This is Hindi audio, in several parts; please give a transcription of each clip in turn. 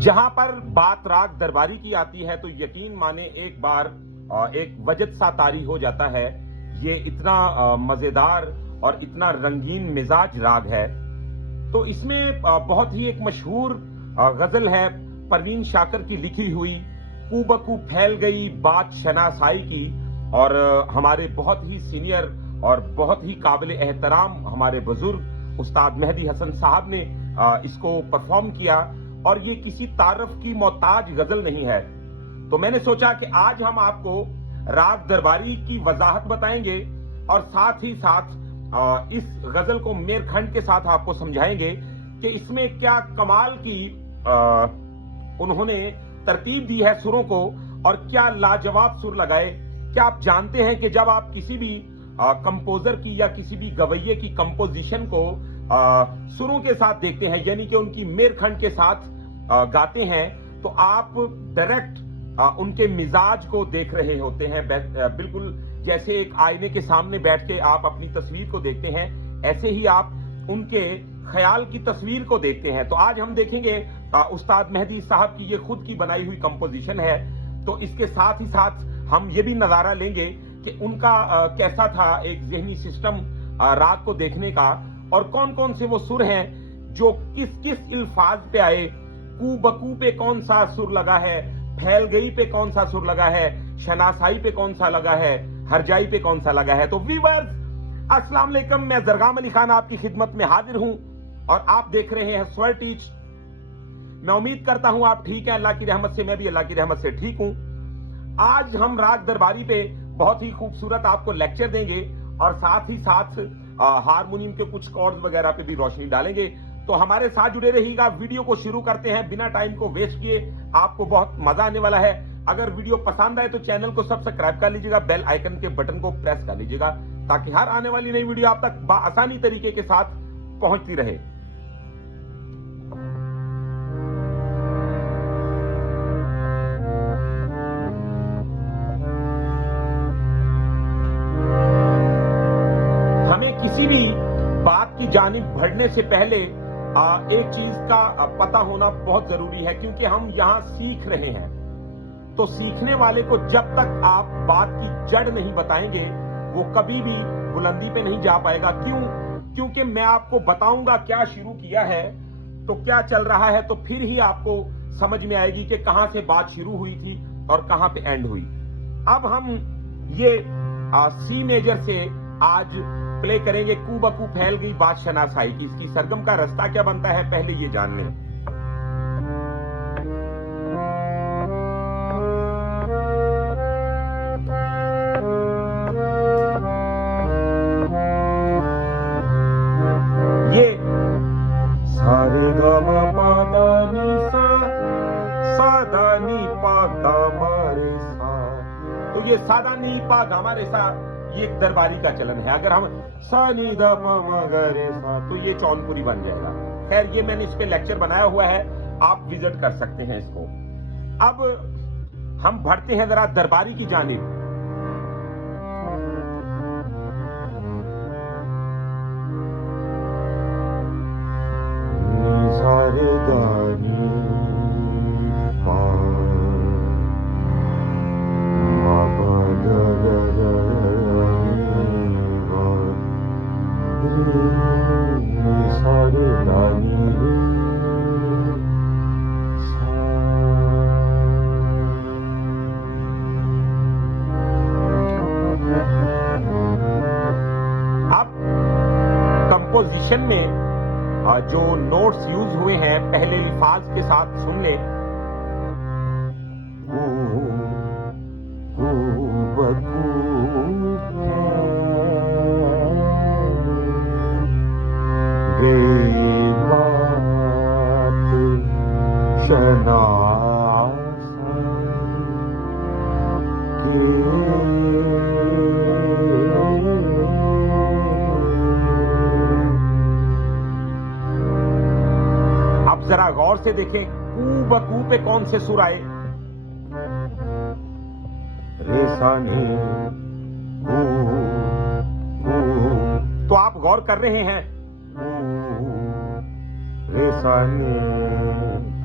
जहां पर बात राग दरबारी की आती है तो यकीन माने एक बार एक वजद सा तारी हो जाता है। ये इतना मजेदार और इतना रंगीन मिजाज राग है। तो इसमें बहुत ही एक मशहूर गजल है परवीन शाकर की लिखी हुई, कू बकू फैल गई बात शनासाई की। और हमारे बहुत ही सीनियर और बहुत ही काबिल एहतराम हमारे बुजुर्ग उस्ताद मेहदी हसन साहब ने इसको परफॉर्म किया। और ये किसी तारफ की मोहताज गजल नहीं है। तो मैंने सोचा कि आज हम आपको राग दरबारी की वजाहत बताएंगे और साथ ही साथ इस गजल को मेरखंड के साथ आपको समझाएंगे कि इसमें क्या कमाल की उन्होंने तरतीब दी है सुरों को और क्या लाजवाब सुर लगाए। क्या आप जानते हैं कि जब आप किसी भी कंपोजर की या किसी भी गवैये की कंपोजिशन को सुरों के साथ देखते हैं, यानी कि उनकी मेरखंड के साथ गाते हैं, तो आप डायरेक्ट उनके मिजाज को देख रहे होते हैं। बिल्कुल जैसे एक आईने के सामने बैठ के आप अपनी तस्वीर को देखते हैं, ऐसे ही आप उनके ख्याल की तस्वीर को देखते हैं। तो आज हम देखेंगे उस्ताद मेहदी साहब की ये खुद की बनाई हुई कंपोजिशन है। तो इसके साथ ही साथ हम ये भी नजारा लेंगे कि उनका कैसा था एक जहनी सिस्टम राग को देखने का, और कौन कौन से वो सुर हैं जो किस किस इल्फाज पे आए। कू बकू पे कौन सा सुर लगा है, फैल गई पे कौन सा सुर लगा है, शनासाई पे कौन सा लगा है, हरजाई पे कौन सा लगा है। तो व्यूअर्स अस्सलाम वालेकुम, मैं जरगाम अली खान आपकी खिदमत में हाजिर हूं और आप देख रहे हैं स्वर टीच। मैं उम्मीद करता हूं आप ठीक हैं, अल्लाह की रहमत से मैं भी अल्लाह की रहमत से ठीक हूं। आज हम राग दरबारी पे बहुत ही खूबसूरत आपको लेक्चर देंगे और साथ ही साथ हारमोनियम के कुछ कॉर्ड्स वगैरह पे भी रोशनी डालेंगे। तो हमारे साथ जुड़े रहिएगा। वीडियो को शुरू करते हैं बिना टाइम को वेस्ट किए, आपको बहुत मजा आने वाला है। अगर वीडियो पसंद आए तो चैनल को सब्सक्राइब कर लीजिएगा, बेल आइकन के बटन को प्रेस कर लीजिएगा ताकि हर आने वाली नई वीडियो आप तक आसानी तरीके के साथ पहुंचती रहे। किसी भी बात की जानिब बढ़ने से पहले एक चीज का पता होना बहुत जरूरी है, क्योंकि हम यहां सीख रहे हैं। तो सीखने वाले को जब तक आप बात की जड़ नहीं बताएंगे वो कभी भी बुलंदी पे नहीं जा पाएगा। क्यों? क्योंकि मैं आपको बताऊंगा क्या शुरू किया है तो क्या चल रहा है, तो फिर ही आपको समझ में आएगी कि कहां से बात शुरू हुई थी और कहां पे एंड हुई। अब हम ये सी मेजर से आज प्ले करेंगे कू बकू फैल गई बात शनासाई की। इसकी सरगम का रास्ता क्या बनता है पहले ये जान लें। ये सारे गा मा पा दा नी सा, सा दा नी पा गा मा रे सा। तो ये सादा नी पा गा मा रे सा ये एक दरबारी का चलन है। अगर हम सा नी दा पा मा गा रे सा तो ये चौनपुरी बन जाएगा। खैर ये मैंने इस पे लेक्चर बनाया हुआ है, आप विजिट कर सकते हैं इसको। अब हम बढ़ते हैं जरा दरबारी की जानिब। कंपोजिशन में जो नोट्स यूज हुए हैं पहले अल्फाज के साथ सुन ले। जरा गौर से देखें कू बकू पे कौन से सुर आए। रे सा नी कू, तो आप गौर कर रहे हैं। रे सा नी।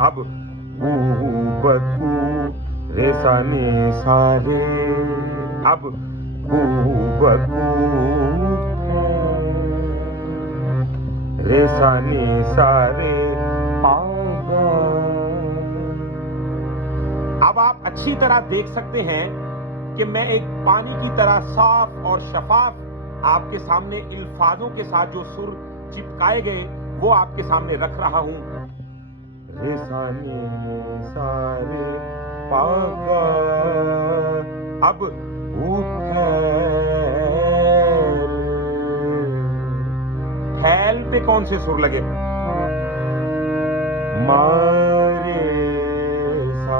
अब बकू रे सा नी सा रे। अब बकू रे सा नी सा रे पा गा। अब आप अच्छी तरह देख सकते हैं कि मैं एक पानी की तरह साफ और शफाफ आपके सामने अल्फाजों के साथ जो सुर चिपकाए गए वो आपके सामने रख रहा हूं। रे सा नी सा रे पा गा। अब फैल पे कौन से सुर लगे? मारे सा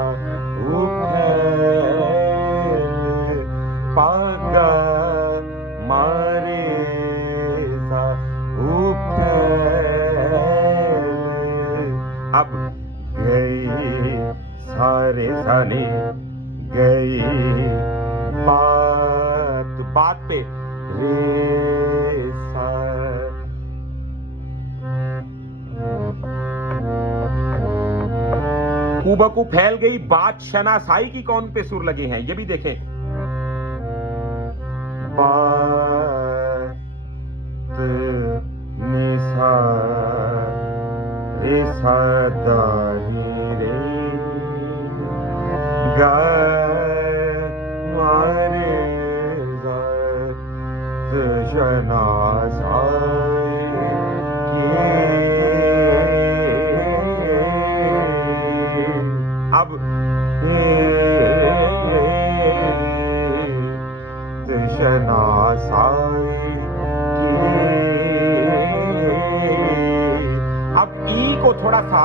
पागा मारे सा अब गई सारे साने गई बात पे रे सा। कूबकू फैल गई बात शनासाई की कौन पे सुर लगे हैं ये भी देखें। बात निशा रे सा दानी रे गा मारे शनासाई अब ई को थोड़ा सा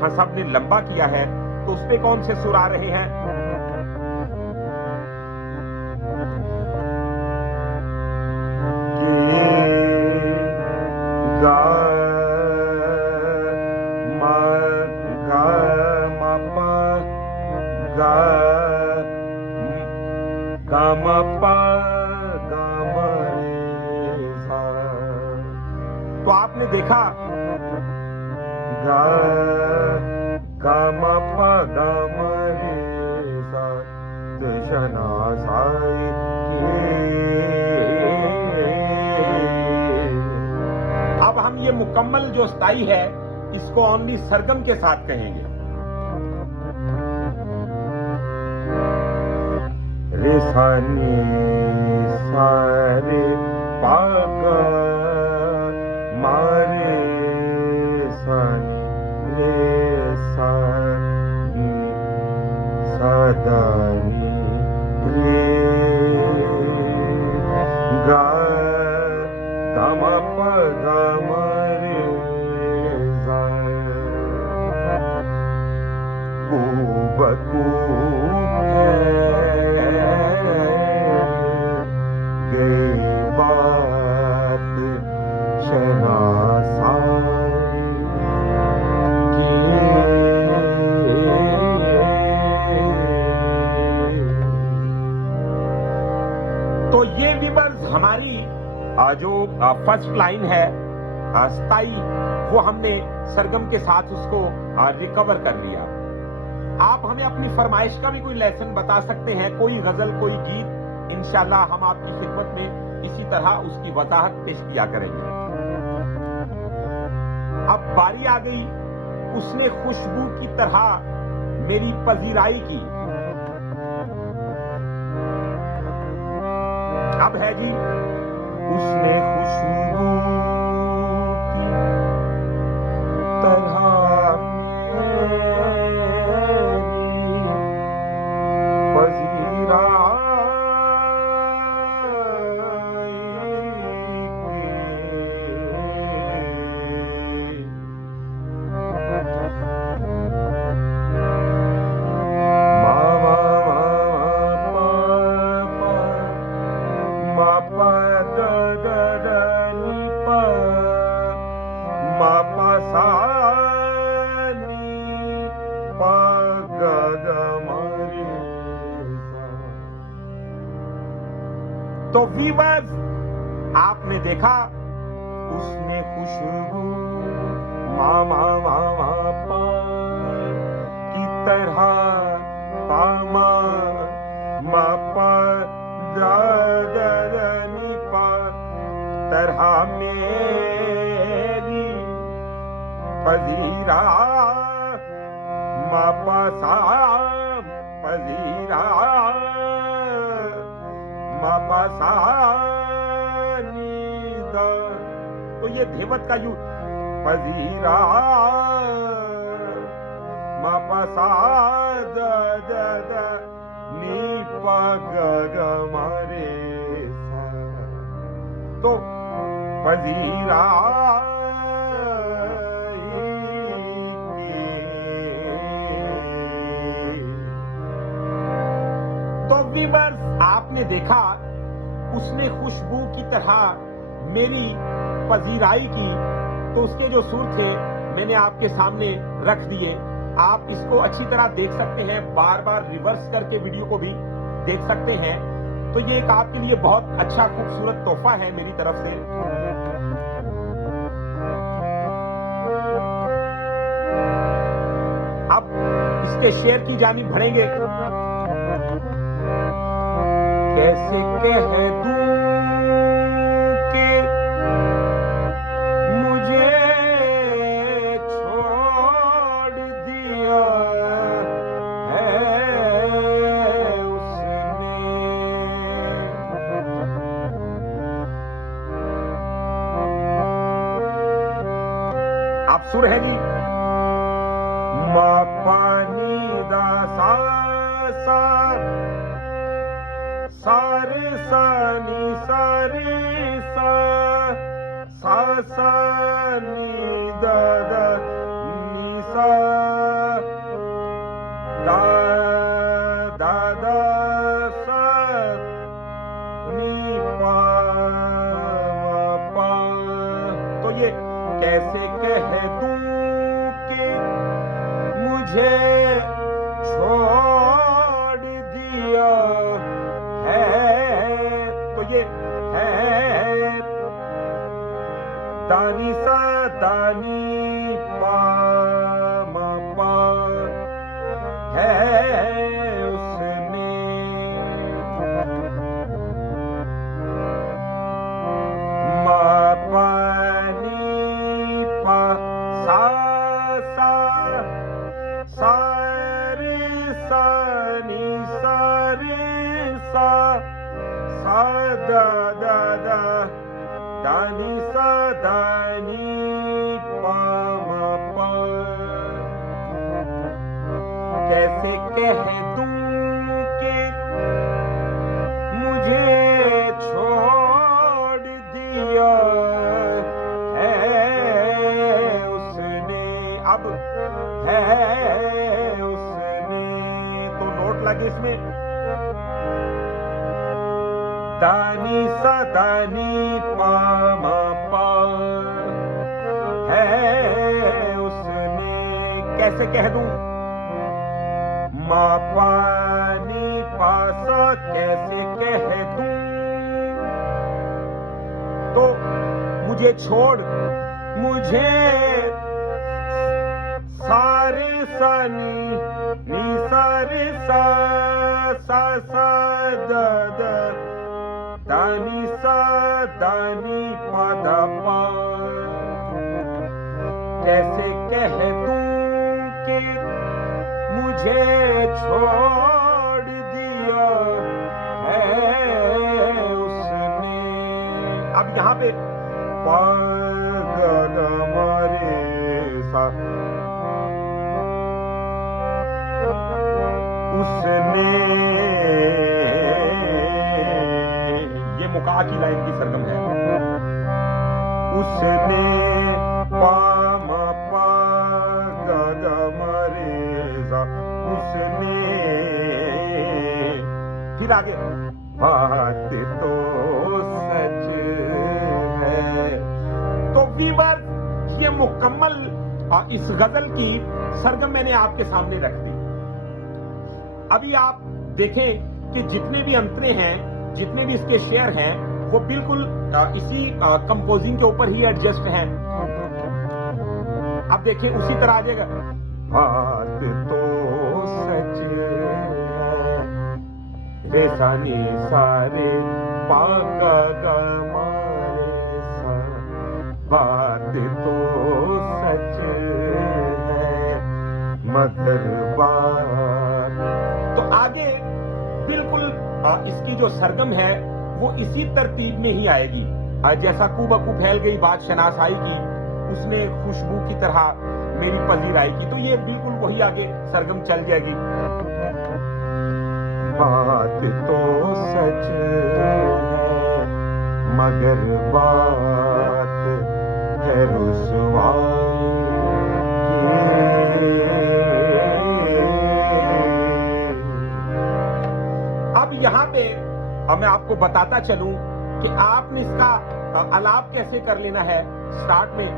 खसब ने लंबा किया है तो उस पे कौन से सुर आ रहे हैं? तो आपने देखा गा गा मा पा गा मा रे सा शनासाई अब हम ये मुकम्मल जो स्थाई है इसको ओनली सरगम के साथ कहेंगे। रे सा नी सा रे पा गा मारे सा नी रे सा नी सा दा नी रे गा गा मा पा गा मा रे सा कूबकू तो ये विवर्स हमारी जो फर्स्ट लाइन है स्थाई वो हमने सरगम के साथ उसको रिकवर कर लिया। आप हमें अपनी फरमाइश का भी कोई लेसन बता सकते हैं, कोई गजल कोई गीत, इंशाल्लाह हम आपकी खिदमत में इसी तरह उसकी वजाहत पेश किया करेंगे। अब बारी आ गई उसने खुशबू की तरह मेरी पजीराई की। अब है जी उसने खुशबू की तरह तो वीवर्स आपने देखा उसमें खुशबू मा मा मा मा पा तरह पामा मा पा दा दा दा नी पा तरह मेरी पजीरा मा पा सा पजीरा मा पा सा नी दा। तो ये धेवत का यू पजीरा मा पा सा दा दा दा नी पा गा गा मा रे सा। तो पजीरा तो व्यूअर्स, आपने देखा उसने खुशबू की तरह मेरी पजीराई की, तो उसके जो सुर थे मैंने आपके सामने रख दिए। आप इसको अच्छी तरह देख सकते हैं, बार बार रिवर्स करके वीडियो को भी देख सकते हैं। तो ये एक आपके लिए बहुत अच्छा खूबसूरत तोहफा है मेरी तरफ से। अब इसके शेर की जानिब बढ़ेंगे। कैसे कह दूं कि मुझे छोड़ दिया है उसने। आप सुर है जी, मा पानी दा सा सा सारे सानी सारे सा सा सा नी दा दा नी सा दा दा दा सा नी पा मा पा। तो ये कैसे कह दूं कि मुझे छोड़ दिया है। तो ये है दानी सा दानी पा मा पा है उसने। मा पानी पा सा सा सारे सानी सारे सा सा दा दा दा दानी सा दानी पा मा पा। कैसे कह दूं कि मुझे छोड़ दिया है उसने। अब है उसने, तो नोट लगे इसमें, दानी सा दानी पा मा पा है उसने। कैसे कह दूं, मा पानी पा सा कैसे कह दूं। तो मुझे छोड़, मुझे सारे सनी नी सारे सा सा सा दा दा दानी सा दानी पा दा पा। कैसे कह दूं कि मुझे छोड़ दिया है उसने। अब यहाँ पे पा गा गा मा रे सा। उसने, ये मुका की लाइन की सरगम है। उसने पा मा पा गा गा मा रे सा। उसने, फिर आगे बात तो सच है। तो वीवर, ये मुकम्मल इस गजल की सरगम मैंने आपके सामने रख दी। अभी आप देखें कि जितने भी अंतरे हैं, जितने भी इसके शेयर हैं, वो बिल्कुल इसी कंपोजिंग के ऊपर ही एडजस्ट हैं। अब देखें उसी तरह आ जाएगा। बात तो सा नी सा रे पा गा गा मा रे सा, बात तो सच है मगर बात। तो आगे बिल्कुल इसकी जो सरगम है वो इसी तरतीब में ही आएगी। जैसा कू बकू फैल गई बात शनासाई की, उसने खुशबू की तरह मेरी पजीराई की, तो ये बिल्कुल वही आगे सरगम चल जाएगी। बात तो सच है मगर बात है रुसवाई की। अब यहाँ पे मैं आपको बताता चलूं कि आपने इसका आलाप कैसे कर लेना है। स्टार्ट में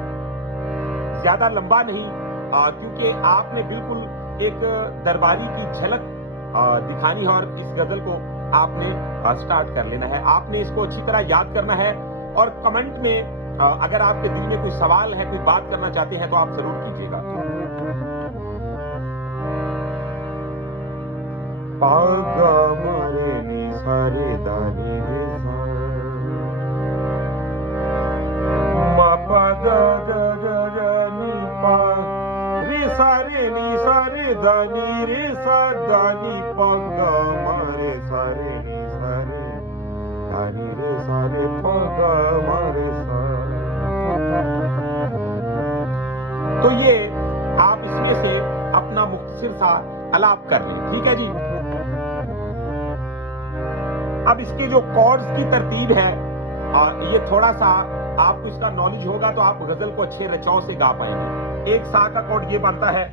ज्यादा लंबा नहीं, क्योंकि आपने बिल्कुल एक दरबारी की झलक दिखानी है और इस गजल को आपने स्टार्ट कर लेना है। आपने इसको अच्छी तरह याद करना है और कमेंट में अगर आपके दिल में कोई सवाल है, कोई बात करना चाहते हैं तो आप जरूर कीजिएगा। पागा मारे नी सारे दानी रे सा, मा पा गा गा गा गा नी पा रे सारे नी सारे दानी रे सा, दानी पा गा मारे सारे नी सारे दानी रे सारे पा गा मारे सा। तो ये आप इसमें से अपना मुख्तसर सा आलाप कर लें, ठीक है जी। अब इसके जो कॉर्ड्स की तरतीब है, ये थोड़ा सा आपको इसका नॉलेज होगा तो आप गजल को अच्छे रचाव से गा पाएंगे। एक सा का कॉर्ड ये बनता है,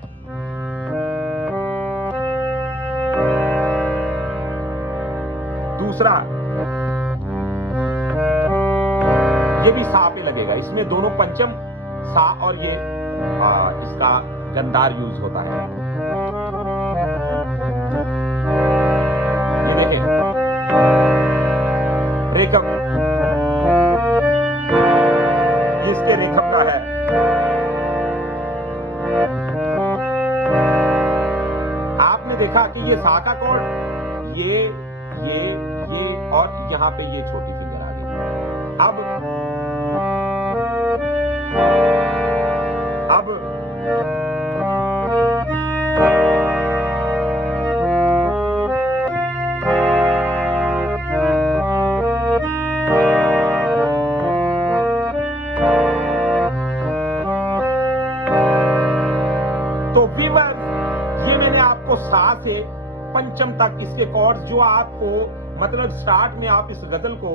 दूसरा ये भी सा पे लगेगा। इसमें दोनों पंचम सा और ये इसका गंधार यूज होता है। ये देखें, रेखम इसके रेखम का है। आपने देखा कि ये सा का कॉर्ड, ये और यहां पे ये छोटी फिंगर आ गई। अब तो वीवर, ये मैंने आपको सा से पंचम तक इसके कॉर्ड्स जो आपको मतलब स्टार्ट में आप इस गजल को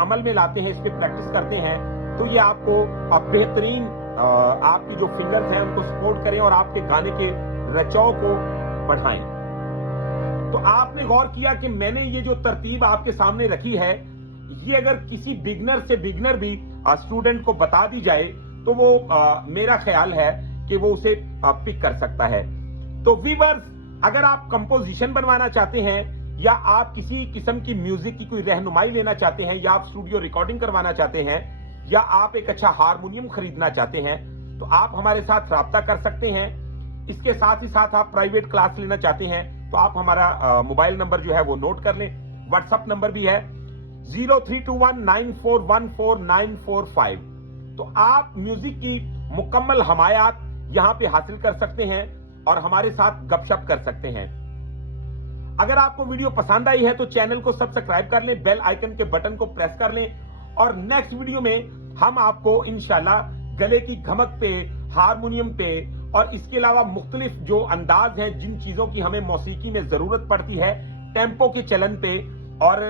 अमल में लाते हैं, इस पे प्रैक्टिस करते हैं, तो ये आपको बेहतरीन आपकी जो फिंगर्स हैं उनको सपोर्ट करें और आपके गाने के रचाव को बढ़ाएं। तो आपने गौर किया कि मैंने ये जो तरतीब आपके सामने रखी है, ये अगर किसी बिगनर से बिगनर भी स्टूडेंट को बता दी जाए तो वो मेरा ख्याल है कि वो उसे पिक कर सकता है। तो व्यूअर्स, अगर आप कंपोजिशन बनवाना चाहते हैं या आप किसी किस्म की म्यूजिक की कोई रहनुमाई लेना चाहते हैं या आप स्टूडियो रिकॉर्डिंग करवाना चाहते हैं या आप एक अच्छा हारमोनियम खरीदना चाहते हैं तो आप हमारे साथ राब्ता कर सकते हैं। इसके साथ ही साथ आप प्राइवेट क्लास लेना चाहते हैं तो आप हमारा मोबाइल नंबर जो है वो नोट कर लें। व्हाट्सएप नंबर भी है 0321941445। तो आप म्यूजिक की मुकम्मल हमायत यहां पे हासिल कर सकते हैं और हमारे साथ गपशप कर सकते हैं। अगर आपको वीडियो पसंद आई है तो चैनल को सब्सक्राइब कर लें, बेल आइकन के बटन को प्रेस कर लें और नेक्स्ट वीडियो में हम आपको इंशाल्लाह गले की घमक पे, हारमोनियम पे और इसके अलावा मुख्तलिफ जो अंदाज हैं, जिन चीजों की हमें मौसीकी में जरूरत पड़ती है, टेम्पो के चलन पे और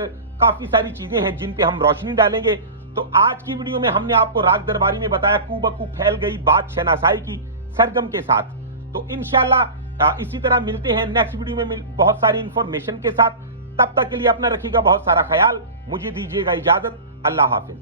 काफी सारी चीजें हैं जिन पे हम रोशनी डालेंगे। तो आज की वीडियो में हमने आपको राग दरबारी में बताया कू बकू फैल गई बात शहनासाई की सरगम के साथ। तो इंशाल्लाह इसी तरह मिलते हैं नेक्स्ट वीडियो में बहुत सारी इंफॉर्मेशन के साथ। तब तक के लिए अपना रखिएगा बहुत सारा ख्याल। मुझे दीजिएगा इजाजत। अल्लाह हाफिज।